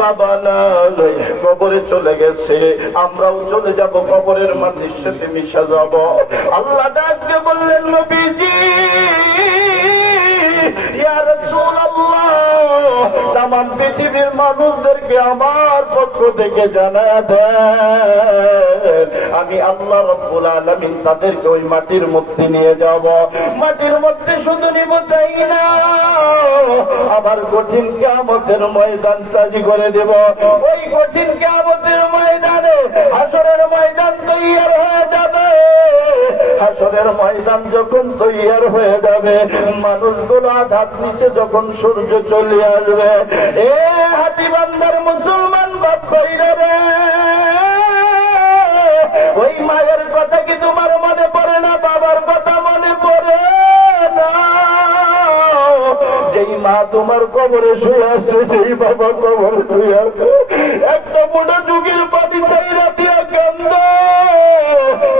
বাবা নাই, কবরে চলে গেছে, আমরাও চলে যাব, কবরের মাটির সাথে মিশে যাব। আল্লাহ ডাকতে বললেন, নবীজি ইয়া রাসূলুল্লাহ, তামাম পৃথিবীর মানুষদেরকে আমার পক্ষ থেকে জানায় দেন, আমি আল্লাহ রাব্বুল আলামিন তাদেরকে ওই মাটির মধ্যে নিয়ে যাব। মাটির মধ্যে শুধু নিব তাই না, আবার কঠিন কিয়ামতের ময়দান তৈরি করে দেব। ওই কঠিন কিয়ামতের ময়দানে হাসরের ময়দান তৈয়ার হয়ে যাবে। হাসরের ময়দান যখন তৈয়ার হয়ে যাবে, মানুষগুলো আধাত নিচে যখন সূর্য চলে আসবে, এ হাতীবান্ধার মুসলমান বাপ ভাইরা রে, ওই মায়ের কথা কি তোমার মনে পড়ে না? বাবার কথা মনে পড়ে না? যেই মা তোমার কবরে শুয়ে আছে, যেই বাবা কবরে শুয়ে আছে, একটা মোটা যুগের পানি চাইরা দিয়া কেন্দ্র,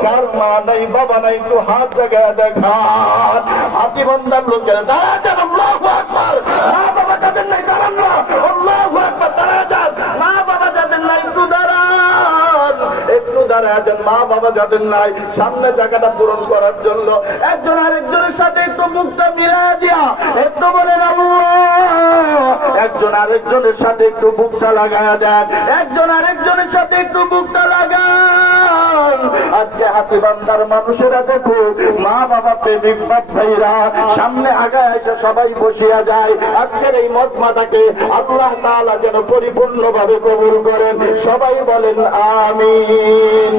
কার মা নাই বাবা নাই, একটু হাত জায়গায় দেখান। হাতীবান্ধার লোকেরা দাঁড়া যান, আল্লাহু আকবার। মা বাবা যাদের নাই দাঁড়ান না, আল্লাহু আকবার, দাঁড়া যান। মা বাবা যাদের নাই একটু দাঁড়ান, একটু দাঁড়া যান। মা বাবা যাদের নাই, সামনে জায়গাটা পূরণ করার জন্য একজন আরেকজনের সাথে একটু মুখটা মিলাই দিয়া একটু বলেন আল্লাহ। একজন আরেকজনের সাথে একটু বুকটা লাগায়া দেন, একজন আরেকজনের সাথে একটু বুকটা লাগান। আজকে হাতীবান্ধার মানুষেরা দেখো, মা বাবা প্রেমিক বাপ ভাইরা সামনে আগায় এসে সবাই বসিয়া যায়। আজকের এই মজমাটাকে আল্লাহ তাআলা যেন পরিপূর্ণভাবে কবুল করেন। সবাই বলেন আমিন।